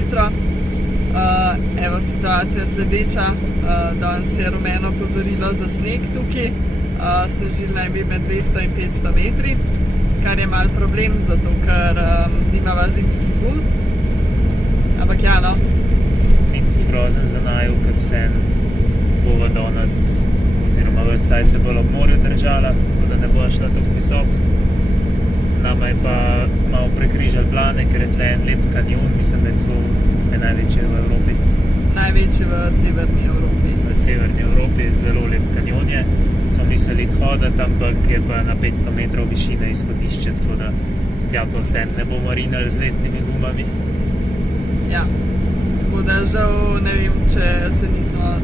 jutro. Evo, situacija sledeča. Danes je rumeno opozorilo za sneg tukaj. Snežilo naj bi med 200 in 500 metri, kar je mal problem, zato ker nimava zimskih gum. Ampak ja, no. Ni tako grozen za naju, ker vse bova danes, oziroma ves cajt se bolj ob morju držala, tako da ne bo šla tako visok. Nama je pa malo prekrižal plane, ker je tle en lep kanjon, mislim, da je to največji v Evropi. Največji v severni Evropi. V severni Evropi zelo lep kanjon je. Smo mislili hoditi, ampak je pa na 500 metrov višine izhodišče, tako da tja pa vse ne bomo rinali z letnimi gumami. Ja, tako da žal ne vem, če se nismo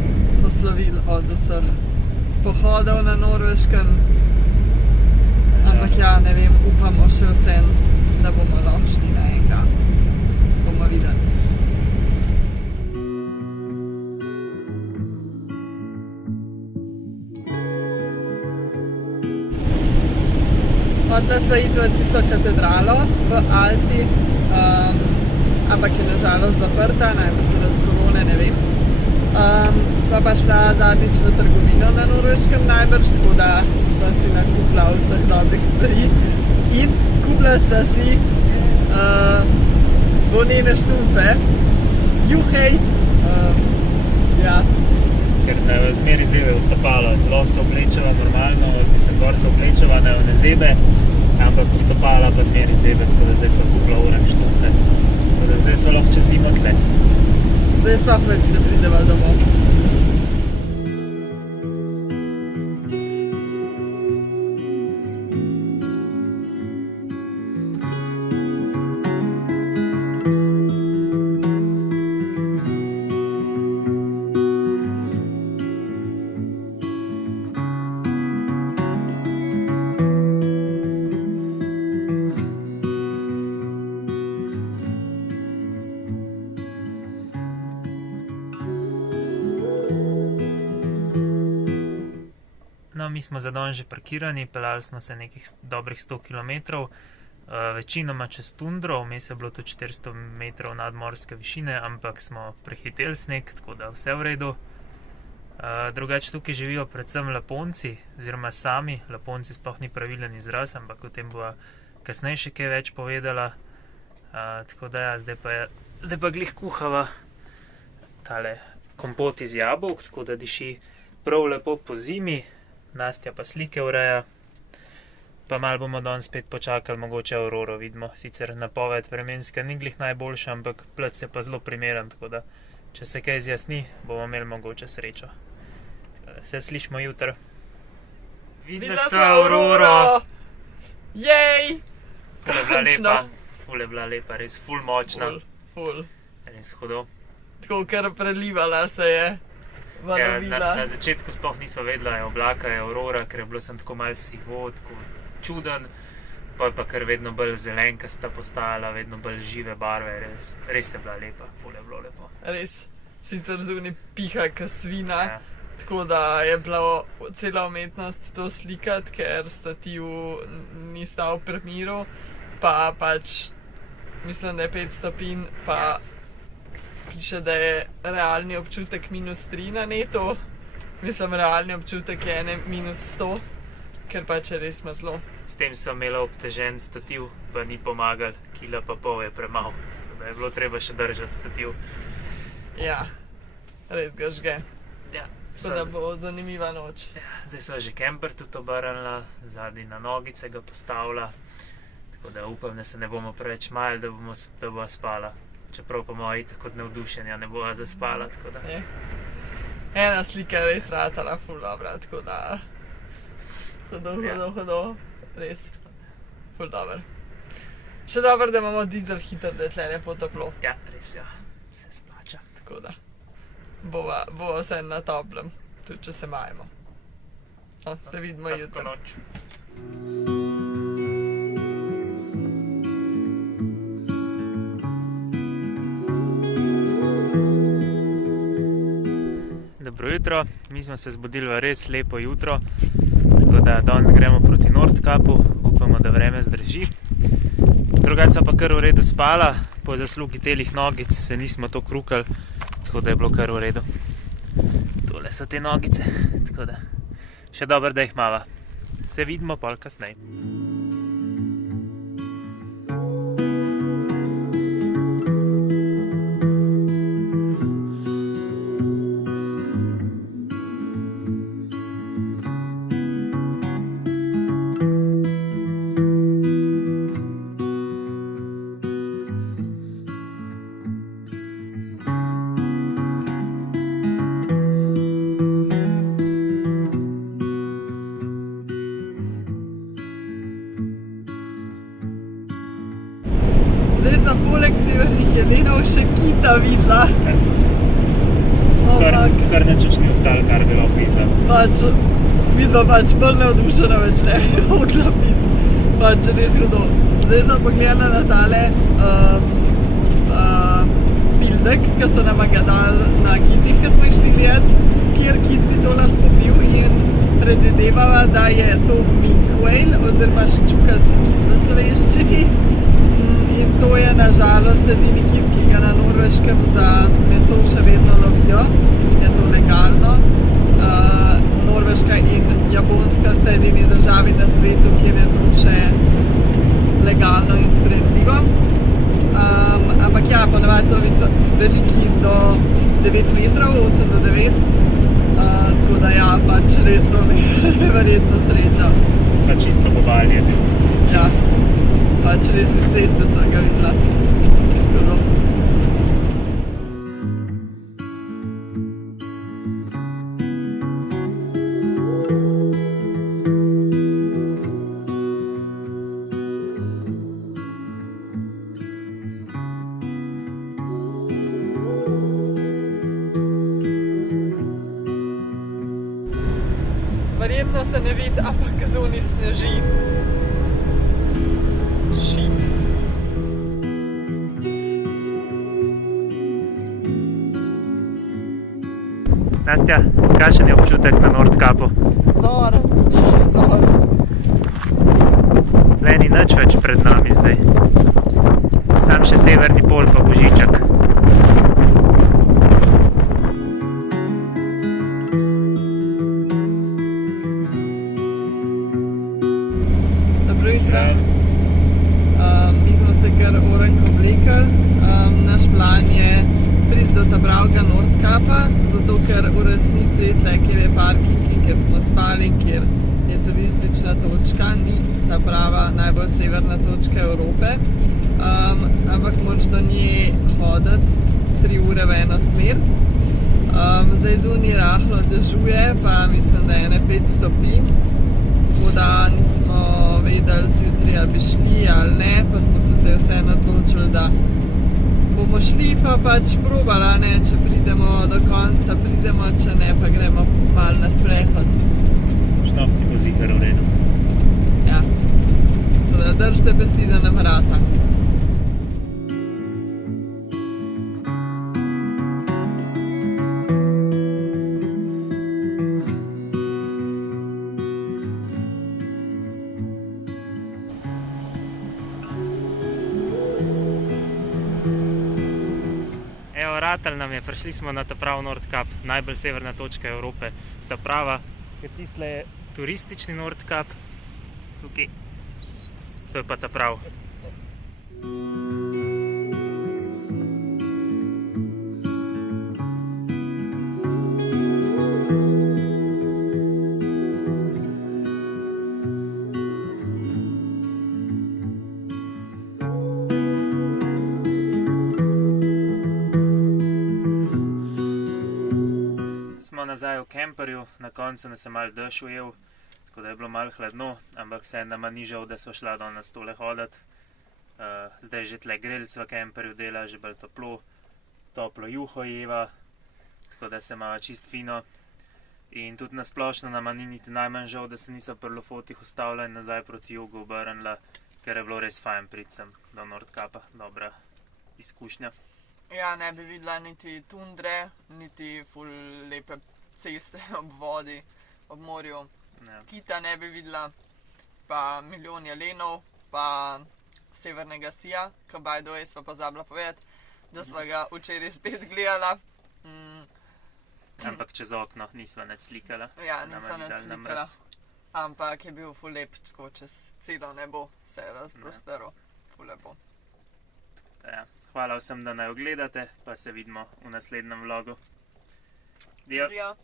poslovili od vseh pohodov na Norveškem. Ampak ja, ne vem, upamo še vsem, da bomo lahko šli na enega. Bomo videli. Hotela sva iti v tisto katedralo v Alti, ampak je nažalost zaprta, najbolj zaradi korone, ne vem. Sva pa šla zadnjič v trgovino na Norveškem najbrž, tako da sva si nakupila vseh dobrih stvari in kupila sva si volnene štumfe. Juhej! Ja. Ker ne zmeri zebe v stopala, zelo se oblečeva normalno, mislim, gor se oblečeva, ne zebe, ampak v stopala pa zmeri zebe, tako da zdaj sva kupila volnene štumfe. Tako da zdaj sva lahko čez zimo tle. Zdaj sploh več ne prideva domov. No, mi smo za danes že parkirani, peljali smo se nekih dobrih 100 km, večinoma čez tundro, vmes je bilo to 400 metrov nadmorske višine, ampak smo prehiteli sneg, tako da vse v redu. Drugače tukaj živijo predvsem Laponci, oziroma sami, Laponci sploh ni pravilen izraz, ampak o tem bova kasneje še kaj več povedala. Tako da ja, zdaj pa glih kuhava tale kompot iz jabolk, tako da diši prav lepo po zimi. Nastja pa slike ureja, pa malo bomo danes spet počakali, mogoče auroro vidimo. Sicer napoved vremenska ni glih najboljša, ampak plec je pa zelo primeren, tako da če se kaj zjasni, bomo imeli mogoče srečo. Se slišimo jutro. Videla sva auroro! Jej! Ful je bila lepa, ful je bila lepa, res ful močna. Ful. Res hudo. Tako kar prelivala se je. Ja, na začetku sploh niso vedela, je oblaka, je aurora, ker je bilo sem tako malo sivo, tako čuden, pa je pa kar vedno bolj zelenkasta postajala, vedno bolj žive barve, res je bila lepa, ful je bilo lepo. Res, sicer zunaj piha ka svina, Ja. tako da je bila cela umetnost to slikati, ker stativ ni stal pri miru, pa pač mislim, da je 5 stopinj, pa piše, da je realni občutek -3 na netu. Mislim, realni občutek je -100, ker pač je res mrzlo. S tem sem imela obtežen stativ, pa ni pomagal, kila pa pol je premalo, tako da je bilo treba še držati stativ. Ja, res ga žge. Ja, Tako da bo zanimiva noč. Ja, zdaj sva že kemper tudi obrnila, zadnji na nogice ga postavila, tako da upam, da se ne bomo preveč majali, da bova spala. Čeprav po moji tako od navdušenja ne bova zaspala, tako da... Je. Ena slika je res ratala ful dobra, tako da... Hudo, res. Ful dober. Še dobro, da imamo dizel hiter, da je tle lepo toplo. Ja, res ja, se splača. Tako da bova vse na toplem, tudi če se majemo. No, se vidimo jutro. Lahko noč. Dobro jutro, mi smo se zbudili v res lepo jutro, tako da danes gremo proti Nordkapu, upamo, da vreme zdrži. Drugače pa kar v redu spala, po zaslugi telih nogic se nismo to krukali, tako da je bilo kar v redu. Tole so te nogice, tako da še dobro, da jih mava. Se vidimo pol kasneje. Zdaj sem poleg severnih jelenov še kita videla. Skoraj nič ni ostalo, kar bi bilo pita. Vidva bolj neodušena več ne bi mogla piti. Res hudo. Zdaj sem pogledala na tale bildek, ki so nama ga dali na kitih, ki smo jih šli gledat, kjer kit bi to lahko bil in predvidevava, da je to minke whale oziroma ščukasti kit v slovenščini. In to je na žalost edini kit, ki ga na Norveškem za meso še vedno lovijo. Je to legalno. Norveška in Japonska sta edini državi na svetu, kjer je to še legalno in sprejemljivo. Ampak ja, ponavadi so veliki do 9 metrov, 8 do 9. Tako da ja, res so neverjetno sreča. Pa čisto obalje. Ja. Res iz ceste sem ga videla. Izgodno. Verjetno se ne vidi, ampak zunaj sneži. Nastja, kakšen je občutek na Nordkapu? Noro, čisto noro. Tle ni nič več pred nami zdaj. Sam še severni pol pa Božiček. Dobro jutro. Mi smo se kar orenko oblekli. Naš plan je priti do ta-pravega Nordkapa, zato ker v resnici tle, kjer je parking in kjer smo spali in kjer je turistična točka, ni ta prava najbolj severna točka Evrope. Ampak moraš do nje hoditi 3 ure v eno smer. Zdaj zunaj rahlo dežuje, pa mislim, da je 5 stopinj. Tako da nismo vedeli si jutri, ali bi šli ali ne, pa smo se zdaj vseeno odločili, da bomo šli pa probala, ne, če pridemo do konca, pridemo, če ne, pa gremo malo na sprehod. Šnof ti bo ziher v redu. Ja. Tako da držite pesti, da nam rata. Ratal nam je, prišli smo na ta-prav Nordkap, najbolj severna točka Evrope. Ta-prava, ker tistle je turistični Nordkap, tukaj, to je pa ta-prav. Nazaj v kemperju, na koncu nas je malo dež ujel, tako da je bilo malo hladno, ampak se nama ni žal, da sva šla danes tole hoditi. Zdaj že tle grelc v kemperju dela, že bolj toplo juho jeva, tako da se ima čist fino. In tudi nasplošno nama ni niti najmanj žal, da se niso pri Lofotih ustavila in nazaj proti jugu obrnila, ker je bilo res fajn priti sem do Nordkapa, dobra izkušnja. Ja, ne bi videla niti tundre, niti ful lepe ceste ob vodi, ob morju. Ja. Kita ne bi videla, pa milijon jelenov, pa severnega sija, ki by the way sva pozabila povedati, da sva ga včeraj spet gledala. Ampak čez okno nisva nič slikala. Ja, Se nama nisva ni nič dalo na slikala. mraz. Ampak je bil ful lep, tako čez celo nebo se je razprostrl. Ful lepo. Ja. Hvala vsem, da naj ogledate, pa se vidimo v naslednjem vlogu. Dio. Ja.